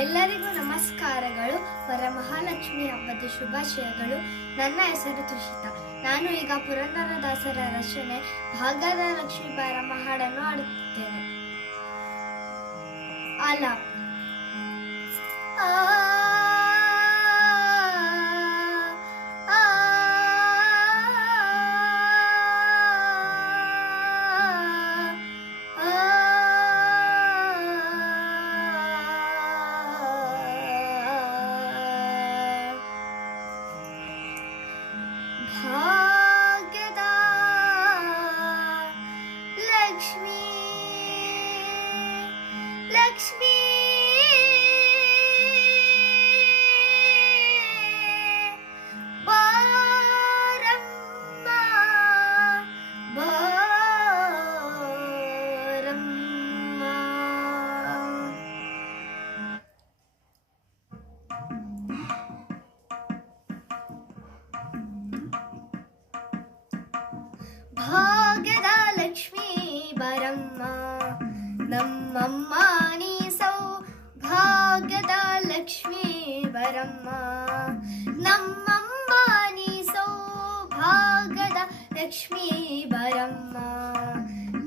ಎಲ್ಲರಿಗೂ ನಮಸ್ಕಾರಗಳು. ವರಮಹಾಲಕ್ಷ್ಮಿ ಹಬ್ಬದ ಶುಭಾಶಯಗಳು. ನನ್ನ ಹೆಸರು ತುಷಿತಾ. ನಾನು ಈಗ ಪುರಂದರದಾಸರ ರಚನೆ ಭಾಗದ ಲಕ್ಷ್ಮೀ ಬಾರಮ್ಮ ಹಾಡನ್ನು ಹಾಡುತ್ತಿದ್ದೇನೆ. ಆಲಾಪ. ಭಾಗ್ಯದ ಲಕ್ಷ್ಮೀ ಲಕ್ಷ್ಮೀ ಬಾರಮ್ಮ ಬಾರಮ್ಮ. ಭಾಗ್ಯದ ಲಕ್ಷ್ಮೀ ಬಾರಮ್ಮ ನಮ್ಮಮ್ಮ ನೀ ಸೌಭಾಗ್ಯದ ಲಕ್ಷ್ಮೀ ಬಾರಮ್ಮ ನಮ್ಮಮ್ಮ ನೀ ಸೌಭಾಗ್ಯದ ಲಕ್ಷ್ಮೀ ಬಾರಮ್ಮ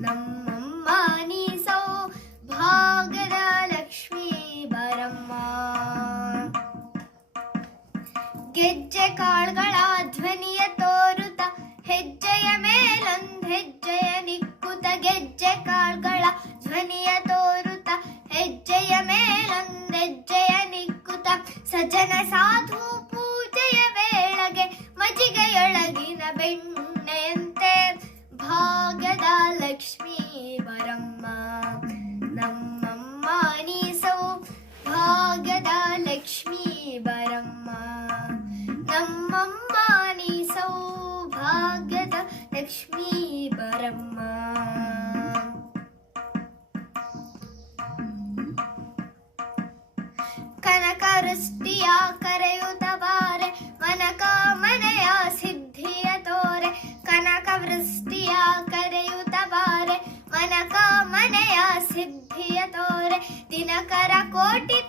ನಮ್ಮಮ್ಮ ನೀ ಸೌಭಾಗ್ಯದ ಲಕ್ಷ್ಮೀ ಬಾರಮ್ಮ. ಗೆಜ್ಜೆ ಕಾಳುಗಳ ಧ್ವನಿಯ ತೋರುತ್ತ ಹೆಜ್ಜೆಯ ಮೇಲೊಂದ್ ಹೆಜ್ಜೆಯ ನಿಕ್ಕುತ್ತ ಗೆಜ್ಜೆ ಕಾಳುಗಳ ಧ್ವನಿಯ ತೋರುತ್ತ ಹೆಜ್ಜೆಯ ಮೇಲೊಂದ್ ಹೆಜ್ಜೆಯ ನಿಕ್ಕುತ್ತ ಸಜ್ಜನ ಸಾಧು ಪೂಜೆಯ ವೇಳೆಗೆ ಮಜ್ಜಿಗೆಯೊಳಗಿನ ಬೆಣ್ಣೆಯಂತೆ ಭಾಗ್ಯದ ಲಕ್ಷ್ಮೀ ಬಾರಮ್ಮ ನಮ್ಮಮ್ಮ ನೀ ಸೌಭಾಗ್ಯದ ಲಕ್ಷ್ಮೀ ಬಾರಮ್ಮ ನಮ್ಮಮ್ಮ ನೀ ಸೌಭಾಗ್ಯದ ಲಕ್ಷ್ಮೀ ಬಾರಮ್ಮ. ಕನಕ ವೃಷ್ಟಿಯ ಕರೆಯುತ್ತ ಬಾರೆ ಮನಕ ಮನೆಯ ಸಿದ್ಧಿಯ ತೋರೆ ಕನಕ ವೃಷ್ಟಿಯ ಕರೆಯುತ್ತ ಬಾರೆ ಮನಕ ಮನೆಯ ಸಿದ್ಧಿಯ ತೋರೆ ದಿನಕರ ಕೋಟಿ